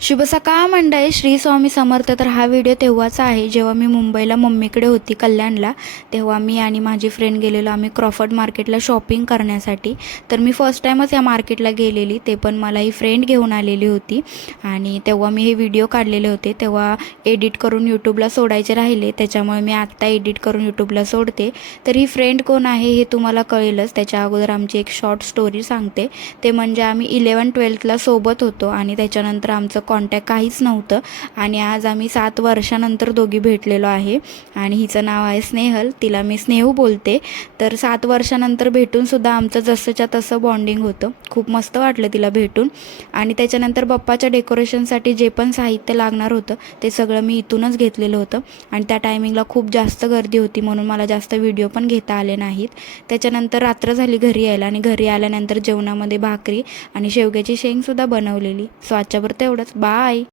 शुभ सकाळ मंडळी श्री स्वामी समर्थ तर हा व्हिडिओ तेव्हाचा आहे जेव्हा मी मुंबईला मम्मीकडे होती कल्याणला तेव्हा मी आणि माझी फ्रेंड गेलेलो आम्ही क्रॉफर्ड मार्केटला शॉपिंग करण्यासाठी. तर मी फर्स्ट टाईमच या मार्केटला गेलेली ते पण मला ही फ्रेंड घेऊन आलेली होती. आणि तेव्हा मी हे व्हिडिओ काढलेले होते तेव्हा एडिट करून यूट्यूबला सोडायचे राहिले त्याच्यामुळे मी आत्ता एडिट करून यूट्यूबला सोडते. तर ही फ्रेंड कोण आहे हे तुम्हाला कळेलच त्याच्या अगोदर आमची एक शॉर्ट स्टोरी सांगते. ते म्हणजे आम्ही इलेवन ट्वेल्थला सोबत होतो आणि त्याच्यानंतर आमचं कॉन्टॅक्ट काहीच नव्हतं. आणि आज आम्ही सात वर्षानंतर दोघी भेटलेलो आहे. आणि हिचं नाव आहे स्नेहल. तिला मी स्नेहू बोलते. तर सात वर्षानंतर भेटूनसुद्धा आमचं जसंच्या तसं बॉन्डिंग होतं. खूप मस्त वाटलं तिला भेटून. आणि त्याच्यानंतर बाप्पाच्या डेकोरेशनसाठी जे पण साहित्य लागणार होतं ते सगळं मी इथूनच घेतलेलं होतं. आणि त्या टायमिंगला खूप जास्त गर्दी होती म्हणून मला जास्त व्हिडिओ पण घेता आले नाहीत. त्याच्यानंतर रात्र झाली घरी यायला आणि घरी आल्यानंतर जेवणामध्ये भाकरी आणि शेवग्याची शेंगसुद्धा बनवलेली. सो आजच्यावर तेवढंच. Bye!